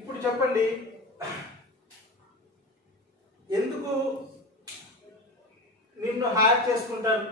ఇప్పుడు చెప్పండి, ఎందుకు నిన్ను హైర్ చేసుకుంటారు?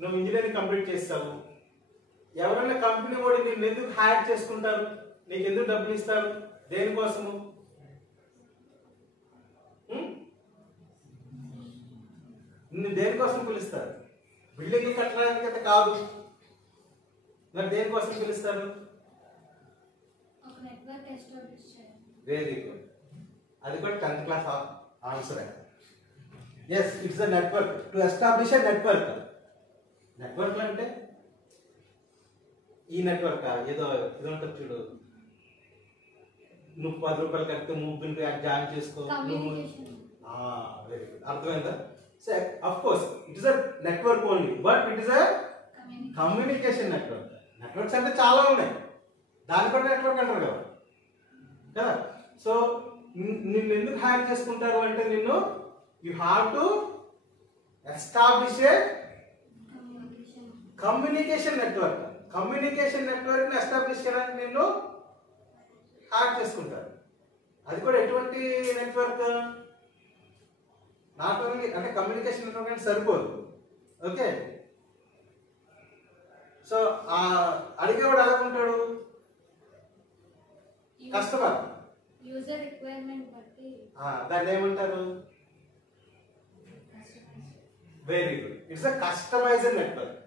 నువ్వు ఇంజనీరింగ్ కంప్లీట్ చేస్తావు, ఎవరైనా కంపెనీ కూడా నిన్ను ఎందుకు హైర్ చేసుకుంటారు? నీకు ఎందుకు డబ్బులు ఇస్తారు? దేనికోసము? నిన్ను దేనికోసం పిలుస్తారు? బిల్డింగ్ కట్టడానికి అయితే కాదు, మరి దేనికోసం పిలుస్తారు? వెరీ గుడ్, అది కూడా 10th class answer. Yes, it's a network, to establish a network. Network అంటే ఈ నెట్వర్క్ ఏదో ఇది ఉంటుంది చూడు, నువ్వు 10 రూపాయలు కడితే ముగ్గురు జాయిన్ చేసుకో. వెరీ గుడ్, అర్థమైందా? So of course it is a network only, but it is a communication network. Networks అంటే చాలా ఉన్నాయి, దాని కూడా నెట్వర్క్ అంటారు కదా. సో నిన్ను ఎందుకు హైర్ చేసుకుంటారు అంటే, నిన్ను you have to establish A communication network. Communication network ని ఎస్టాబ్లిష్ చేయడానికి నిన్ను హైర్ చేసుకుంటారు. అది కూడా ఎటువంటి నెట్వర్క్? నాట్ ఓన్లీ అంటే కమ్యూనికేషన్ నెట్వర్క్ అంటే సరిపోదు. ఓకే, సో అడిగేవాడు ఎలా ఉంటాడు? కస్టమర్, యూజర్ రిక్వైర్మెంట్ బట్టి దాన్ని ఏమంటారు? Very good, it's a customised network.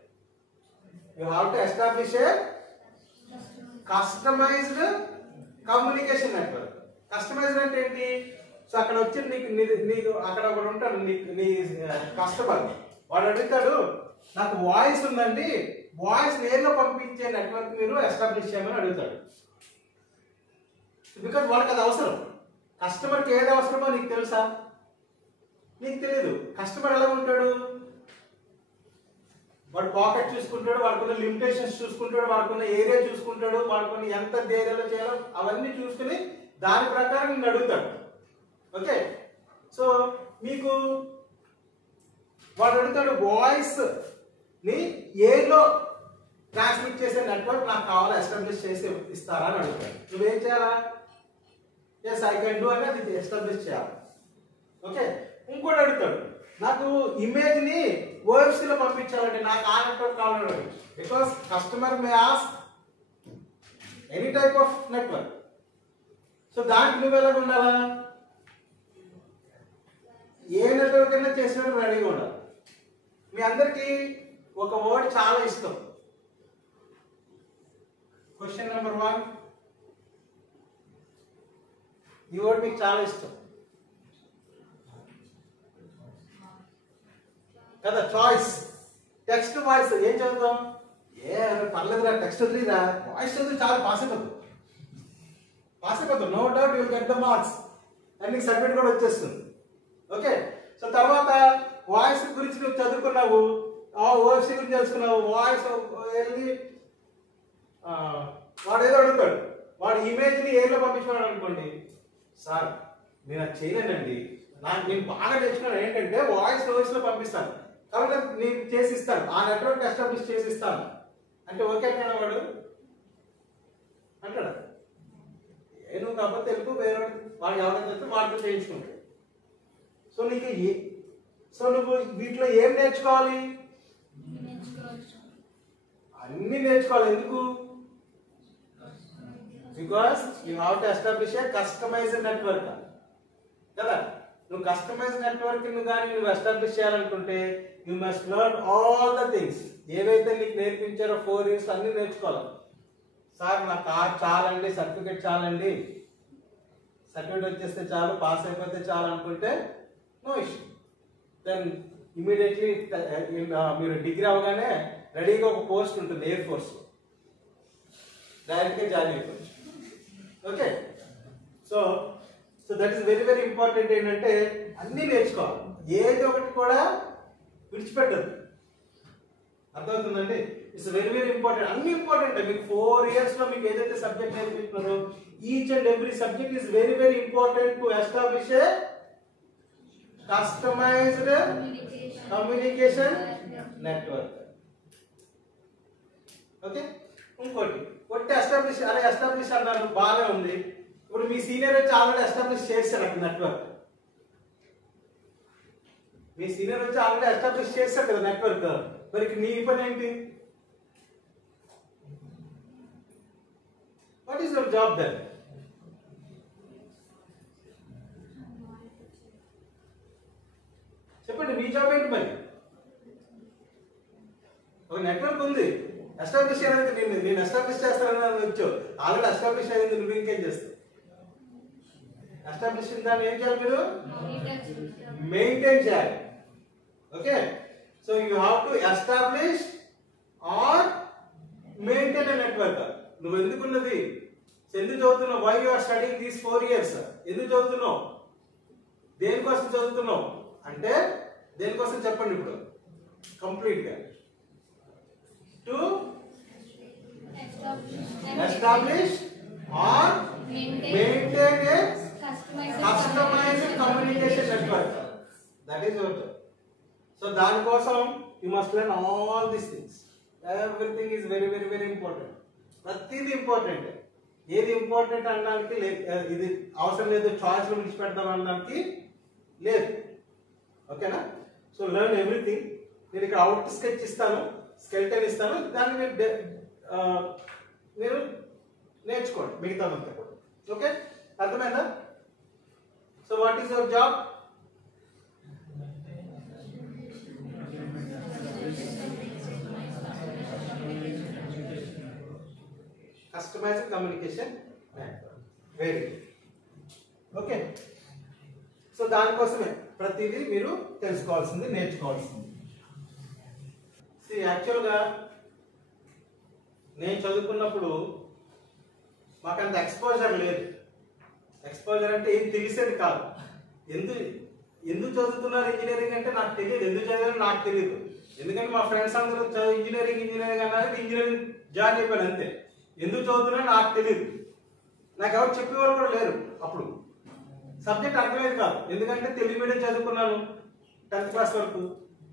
You have to establish a customised communication network. Customised అంటే ఏంటి? సో అక్కడ వచ్చి నీకు అక్కడ ఒకడు ఉంటాడు, నీ కస్టమర్, వాడు అడుగుతాడు, నాకు వాయిస్ ఉందండి, వాయిస్ నేరుగా పంపించే నెట్వర్క్ మీరు ఎస్టాబ్లిష్ చేయమని అడుగుతాడు. బికాజ్ వాడికి అది అవసరం. కస్టమర్కి ఏది అవసరమో నీకు తెలుసా? నీకు తెలియదు. కస్టమర్ ఎలా ఉంటాడు? వాడు పాకెట్ చూసుకుంటాడు, వాడుకున్న లిమిటేషన్స్ చూసుకుంటాడు, వాడుకున్న ఏరియా చూసుకుంటాడు, వాడుకున్న ఎంత ఏరియాలో చేయాలో అవన్నీ చూసుకుని దాని ప్రకారం నిన్ను అడుగుతాడు. ఓకే, సో మీకు వాడు అడుగుతాడు, వాయిస్ ని ఏలో ట్రాన్స్మిట్ చేసే నెట్వర్క్ నాకు కావాలా, ఎస్టాబ్లిష్ చేసి ఇస్తారా అని అడుగుతాడు. నువ్వేం చేయాలా? ఎస్ ఐ కెన్ డూ అని అది ఎస్టాబ్లిష్ చేయాలి. ఓకే, ఇంకోటి అడుగుతాడు, నాకు ఇమేజ్ ని OFC లో పంపించాలంటే నాకు ఆ నెట్వర్క్ కావాలని. Because customer may ask any type of network. So దానికి నువ్వు ఎలా ఉండాలా? ఏ నెట్వర్క్ అయినా చేసినట్టు రెడీగా ఉండాలి. మీ అందరికీ ఒక వర్డ్ చాలా ఇష్టం. క్వశ్చన్ నెంబర్ 1, ఈ వర్డ్ మీకు చాలా ఇష్టం కదా? చాయిస్. టెక్స్ట్ వాయిస్ ఏం చదువుతాం? పర్లేదురా, టెక్స్ట్ వదిలిరా, వాయిస్ చదువు చాలా పాస్ అయిపోతాం. No doubt you will get the marks and నీకు సర్టిఫికేట్ కూడా వచ్చేస్తుంది. ఓకే, సో తర్వాత వాయిస్ గురించి నువ్వు చదువుకున్నావు, OFC గురించి తెలుసుకున్నావు, వాయిస్ వెళ్ళి వాడు ఏదో అడుగుతాడు, వాడు ఇమేజ్ ని ఏలో పంపించుకున్నాడు అనుకోండి, సార్ నేను అది చేయలేనండి, నేను బాగా నేర్చుకున్నాను ఏంటంటే వాయిస్ OFC లో పంపిస్తాను కాబట్టి నేను చేసి ఇస్తాను, ఆ నెట్వర్క్ ఎస్టాబ్లిష్ చేసి ఇస్తాను అంటే ఓకే నేను వాడు అంటాడు. నువ్వు కాకపోతే తెలుపు వేరే వాడు ఎవరైనా చెప్తే వాటితో చేయించుకుంటాడు. సో నీకు నువ్వు వీటిలో ఏం నేర్చుకోవాలి? అన్ని నేర్చుకోవాలి. ఎందుకు? Because you have to establish a customised network కదా. నువ్వు కస్టమైజ్డ్ నెట్వర్క్ కానీ నువ్వు ఎస్టాబ్లిష్ చేయాలనుకుంటే you must learn all the things. ఏవైతే నీకు నేర్పించారో 4 years అన్ని నేర్చుకోవాలి. సార్ నాకు కార్డ్ చాలండి, సర్టిఫికేట్ చాలండి, సర్టిఫికేట్ వచ్చేస్తే చాలు, పాస్ అయిపోతే చాలు అనుకుంటే నో ఇష్యూ. దెన్ ఇమీడియట్లీ మీరు డిగ్రీ అవగానే రెడీగా ఒక పోస్ట్ ఉంటుంది ఎయిర్ ఫోర్స్, డైరెక్ట్గా జాయిన్ అయిపోవచ్చు. Okay, so that is very very important. ఏంటంటే అన్నీ నేర్చుకోవాలి, ఏది ఒకటి కూడా విడిచిపెట్టదు. అర్థమవుతుందండి? It's very very important. అన్ని ఇంపార్టెంట్. మీకు 4 years లో మీకు ఏదైతే సబ్జెక్ట్ నేర్పిస్తున్నారో each and every subject is very very important to establish a customised communication network. Okay, ఇంకోటి ఎస్టాబ్లిష్ అన్నారు, బాగానే ఉంది. ఇప్పుడు మీ సీనియర్ వచ్చి ఆల్రెడీ ఎస్టాబ్లిష్ చేశారు అక్కడ నెట్వర్క్. మీ సీనియర్ వచ్చి ఆల్రెడీ ఎస్టాబ్లిష్ చేశారు కదా నెట్వర్క్. మరి నీ పని ఏంటి? What is your job then? చెప్పండి, మీ జాబ్ ఏంటి మరి? ఒక నెట్వర్క్ ఉంది, ఎస్టాబ్లిష్ చేయడానికి నేను ఎస్టాబ్లిష్ చేస్తానని వచ్చావు. ఆల్రెడీ ఎస్టాబ్లిష్ అయ్యింది, నువ్వు ఇంకేం చేస్తావు? ఎస్టాబ్లిష్ దాన్ని ఏం చేయాలి మీరు? మెయింటైన్ చేయాలి. Okay, so you have to establish or maintain a network. నువ్వు ఎందుకున్నది, ఎందుకు చదువుతున్నావు? Why you are studying these 4 years? ఎందుకు చదువుతున్నావు? దేనికోసం చదువుతున్నావు అంటే దేనికోసం చెప్పండి ఇప్పుడు కంప్లీట్ గా. To establish or maintain a customised communication network. That is your job. So దానికోసం you must learn all these things. Everything is very very very important. ప్రతిదీ ఇంపార్టెంట్. ఏది ఇంపార్టెంట్ అనడానికి ఇది అవసరం లేదు, చాయిస్ లో విడిచిపెడతాం అనడానికి లేదు. ఓకేనా? So learn everything. నేను ఇక్కడ అవుట్ స్కెచ్ ఇస్తాను, స్కెల్టన్ ఇస్తాను, దాన్ని మీరు నేర్చుకోండి మిగతాదంతా కూడా. ఓకే, అర్థమైందా? So what is your job? Customised communication network. Very good. Okay, so దానికోసమే ప్రతిదీ మీరు తెలుసుకోవాల్సింది, నేర్చుకోవాల్సింది. యాక్చువల్గా నేను చదువుకున్నప్పుడు మాకు అంత ఎక్స్పోజర్ లేదు. ఎక్స్పోజర్ అంటే ఏం తెలిసేది కాదు. ఎందుకు చదువుతున్నారు ఇంజనీరింగ్ అంటే నాకు తెలియదు, ఎందుకు చదివారో నాకు తెలియదు. ఎందుకంటే మా ఫ్రెండ్స్ అందరూ ఇంజనీరింగ్ అన్నారు, ఇంజనీరింగ్ జాయిన్ అయిపోయాను అంతే. ఎందుకు చదువుతున్నా నాకు తెలియదు. నాకు ఎవరు చెప్పేవారు కూడా లేరు. అప్పుడు సబ్జెక్ట్ అర్థమయ్యేది కాదు, ఎందుకంటే తెలుగు మీడియం చదువుకున్నాను 10th క్లాస్ వరకు.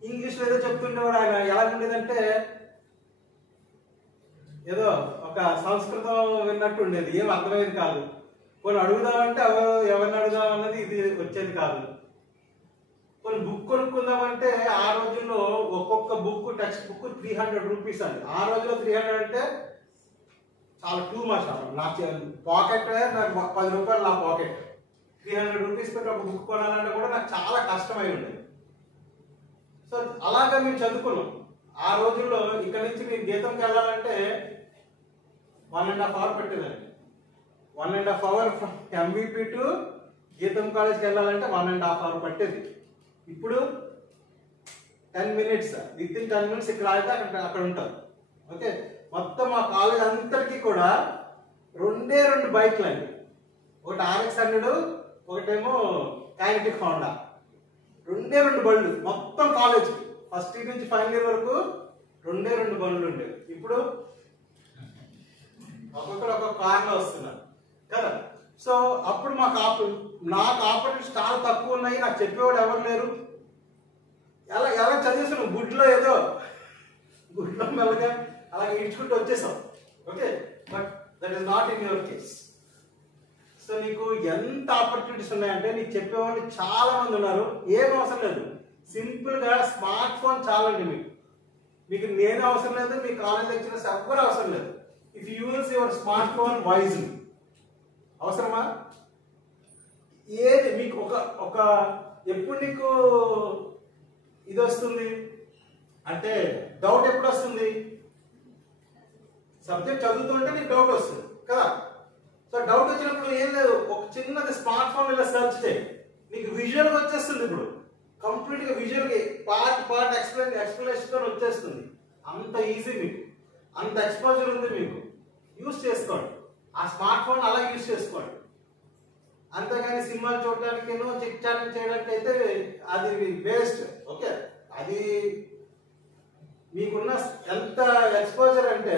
ఇంగ్లీష్లో ఏదో చెప్తుండేవాడు ఆయన. ఎలా ఉండేదంటే ఏదో ఒక సంస్కృతం విన్నట్టు ఉండేది, ఏం అర్థమయ్యేది కాదు. కొన్ని అడుగుదామంటే ఎవరిని అడుగుదాం అన్నది ఇది వచ్చేది కాదు. కొన్ని బుక్ కొనుక్కుందామంటే ఆ రోజుల్లో ఒక్కొక్క బుక్, టెక్స్ట్ బుక్ 300 రూపీస్ అండి. ఆ రోజుల్లో 300 అంటే చాలా టూ మచ్. నా పాకెట్ నాకు 10 రూపాయలు నా పాకెట్. 300 రూపీస్ పెట్టి ఒక బుక్ కొనాలంటే కూడా నాకు చాలా కష్టమై ఉండేది. సో అలాగా మేము చదువుకున్నాం. ఆ రోజుల్లో ఇక్కడ నుంచి మేము గీతంకి వెళ్ళాలంటే 1.5 hours పెట్టేదండి. 1.5 hours from MBP to Gitam కాలేజ్కి వెళ్ళాలంటే 1.5 hours పట్టేది. ఇప్పుడు 10 minutes, విత్ ఇన్ 10 minutes ఇక్కడ అయితే అక్కడ ఉంటారు. ఓకే, మొత్తం మా కాలేజ్ అంతటికి కూడా 2 బైక్లు అండి. ఒకటి RX 100, ఒకటేమో కైనెటిక్ హోండా. 2 బండ్లు మొత్తం కాలేజ్కి. ఫస్ట్ ఇయర్ నుంచి ఫైనల్ ఇయర్ వరకు 2 బండ్లు ఉండేవి. ఇప్పుడు ఒక్కొక్కరు ఒక్కొక్క కార్లో వస్తున్నారు కదా. సో అప్పుడు నాకు ఆపర్చునిటీస్ చాలా తక్కువ ఉన్నాయి, నాకు చెప్పేవాడు ఎవరు లేరు. ఎలా చదివేసాను, గుడ్లో మెల్లగా అలా ఇడ్చుకుంటూ వచ్చేసాం. Okay, but that is not in your case. So నీకు ఎంత ఆపర్చునిటీస్ ఉన్నాయంటే నీకు చెప్పేవాళ్ళు చాలా మంది ఉన్నారు. ఏం అవసరం లేదు, సింపుల్ గా స్మార్ట్ ఫోన్ చాలండి మీకు నేను అవసరం లేదు, మీ కాలేజ్ లెక్చరర్స్ ఎవ్వరు అవసరం లేదు. If you use your smart phone wisely. అవసరమా? ఏది మీకు ఒక ఎప్పుడు నీకు ఇది వస్తుంది అంటే డౌట్ ఎప్పుడు వస్తుంది? సబ్జెక్ట్ చదువుతుంటే నీకు డౌట్ వస్తుంది కదా. సో డౌట్ వచ్చినప్పుడు ఏం లేదు, ఒక చిన్నది స్మార్ట్ ఫోన్ ఇలా సెర్చ్ చేయి, నీకు విజువల్ గా వచ్చేస్తుంది. ఇప్పుడు కంప్లీట్ గా విజువల్ గా పార్ట్ ఎక్స్ప్లెనేషన్ వచ్చేస్తుంది. అంత ఈజీ, మీకు అంత ఎక్స్పోజర్ ఉంది, మీకు యూజ్ చేసుకోండి. ఆ స్మార్ట్ ఫోన్ అలా యూజ్ చేసుకోండి. అంతేగాని సినిమాలు చూడడానికి చిట్ చాటింగ్ చేయడానికి అయితే అది వేస్ట్. ఓకే, అది మీకున్న ఎంత ఎక్స్పోజర్ అంటే,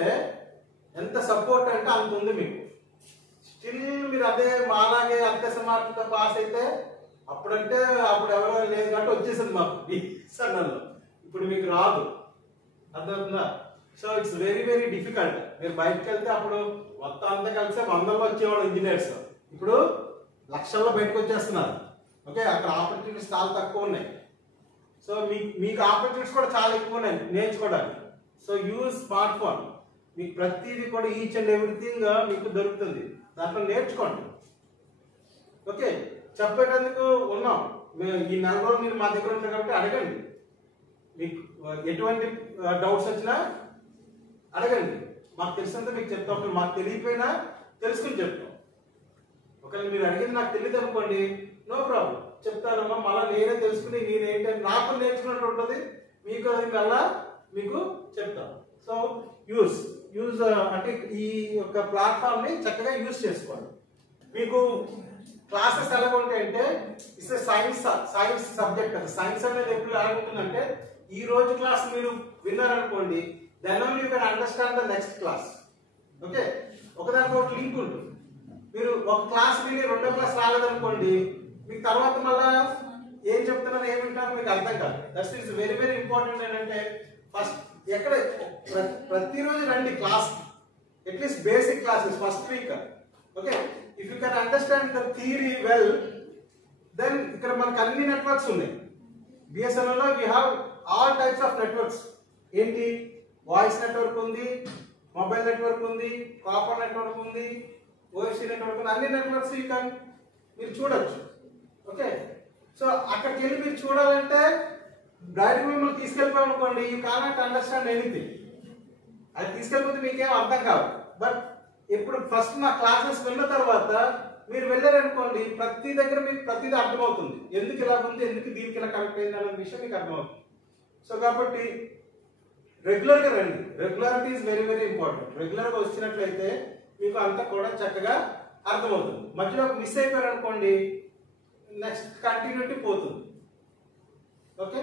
ఎంత సపోర్ట్ అంటే అంత ఉంది మీకు. స్టిల్ మీరు అదే మాలాగే అత్యవసర మార్కులతో పాస్ అయితే అప్పుడు ఎవరో లేదు కాబట్టి వచ్చేసింది మాకు సన్నల్లో. ఇప్పుడు మీకు రాదు, అర్థమవుతుందా? So it's very very difficult. మీరు బయటకు వెళ్తే అప్పుడు మొత్తం అంతా కలిసి 100లో వచ్చేవాళ్ళు ఇంజనీర్స్. ఇప్పుడు లక్షల్లో బయటకు వచ్చేస్తున్నారు. ఓకే, అక్కడ ఆపర్చునిటీస్ చాలా తక్కువ ఉన్నాయి. సో మీకు ఆపర్చునిటీస్ కూడా చాలా ఎక్కువ ఉన్నాయి నేర్చుకోవడానికి. So use smart phone. మీకు ప్రతిదీ కూడా ఈచ్ అండ్ ఎవ్రీథింగ్ మీకు దొరుకుతుంది, దాంట్లో నేర్చుకోండి. ఓకే, చెప్పేటందుకు ఉన్నాం. ఈ నెల రోజులు మీరు మా దగ్గర ఉంటారు కాబట్టి అడగండి. మీకు ఎటువంటి డౌట్స్ వచ్చినా అడగండి, మాకు తెలిసినంత మీకు చెప్తాం. ఒకవేళ మాకు తెలియకపోయినా తెలుసుకుని చెప్తాం. ఒకవేళ మీరు అడిగింది నాకు తెలియదు అనుకోండి, నో ప్రాబ్లం, చెప్తానమ్మా, మళ్ళీ నేనే తెలుసుకుని నేనేంటి నాకు నేర్చుకున్నట్టు ఉంటుంది, మీకు అది మళ్ళా మీకు చెప్తాను. సో యూజ్ అంటే ఈ యొక్క ప్లాట్ఫామ్ ని చక్కగా యూజ్ చేసుకోండి. మీకు క్లాసెస్ ఎలా ఉంటాయంటే ఇట్స్ సైన్స్ సబ్జెక్ట్ కదా. సైన్స్ అనేది ఎప్పుడు ఎలా ఉంటుందంటే ఈ రోజు క్లాస్ మీరు విన్నారనుకోండి, then only you can understand the next class. Okay, ఒకదానికి ఒక లింక్ ఉంటుంది. మీరు ఒక క్లాస్ విని రెండో క్లాస్ రాలేదనుకోండి, మీకు తర్వాత మళ్ళా ఏం చెప్తున్నారు ఏం వింటారో మీకు అర్థం కాదు. That is very very important. ఏంటంటే ఫస్ట్ ఎక్కడ ప్రతిరోజు రండి class, at least basic classes first week. Okay, if you can understand the theory well, then ఇక్కడ మనకు అన్ని నెట్వర్క్స్ ఉన్నాయి. బిఎస్ఎన్ఎల్ లో we have all types of networks. ఏంటి, వాయిస్ నెట్వర్క్ ఉంది, మొబైల్ నెట్వర్క్ ఉంది, కాపర్ నెట్వర్క్ ఉంది, ఓఎఫ్సి నెట్వర్క్ ఉంది. అన్ని నెట్వర్క్స్ మీరు చూడొచ్చు. ఓకే, సో అక్కడికి వెళ్ళి మీరు చూడాలంటే డైరెక్ట్ మిమ్మల్ని తీసుకెళ్ళిపోయాం అనుకోండి, యూ కానాట్ అండర్స్టాండ్ ఎనీథింగ్. అది తీసుకెళ్ళిపోతే మీకేం అర్థం కాదు. బట్ ఇప్పుడు ఫస్ట్ నా క్లాసెస్ విన్న తర్వాత మీరు వెళ్ళారనుకోండి, ప్రతి దగ్గర మీకు ప్రతిదీ అర్థమవుతుంది. ఎందుకు ఇలా ఉంది, ఎందుకు దీనికి ఇలా కరెక్ట్ అయింది అనే విషయం మీకు అర్థమవుతుంది. సో కాబట్టి రెగ్యులర్గా రండి. Regularity is very very important. రెగ్యులర్గా వచ్చినట్లయితే మీకు అంతా కూడా చక్కగా అర్థమవుతుంది. మధ్యలో మిస్ అయిపోయారనుకోండి, నెక్స్ట్ కంటిన్యూటీ పోతుంది. ఓకే.